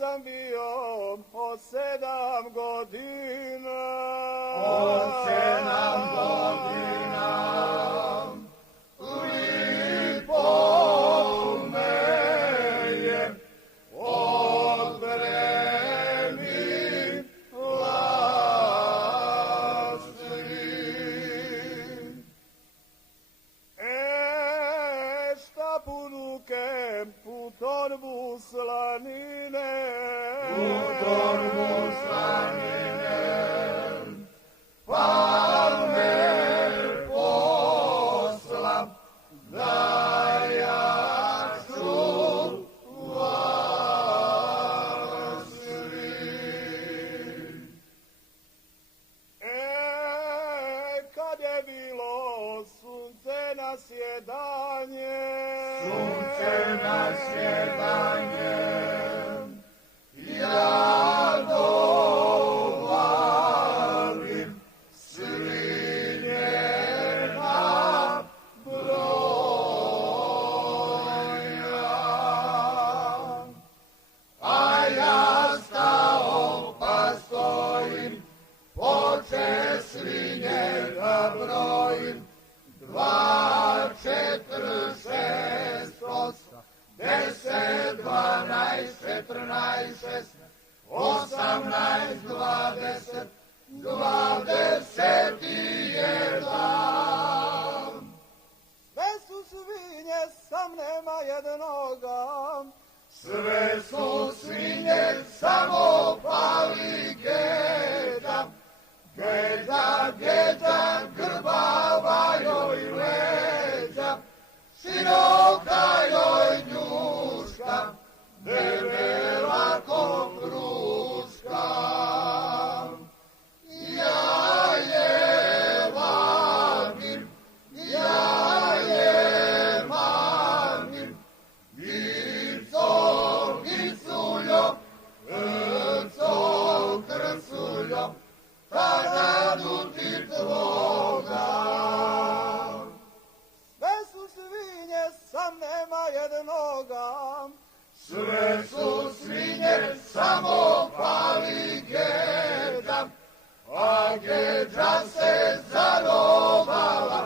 sam bio od 7 godina. Od 7 godina lipo me je odpremila svim. Šta punuke u torbu slanine, u torbu slanine, pa me poslam da ja čuvam svim. Kad je bilo sunce na sjedanje, sunce na sjedanje, ja dovalim svinjena broja. A ja stao pa stojim, poče svinje da brojim, 2, 4, 6, 8, 10, 12, 14, 16, 18, 20, 21. sve su svinje, sam nema jednoga. Sve su svinje, samo pali geda. Geda, geda, grbava joj leđa, široka joj njuška, debela ko kruška. Ja je vamir, gico, giculjo, krco, krculjo, tada duti tvoga. Sve su svinje, sam nema jednoga. Sve su svinje, samo pali geda, a geda se zarovala,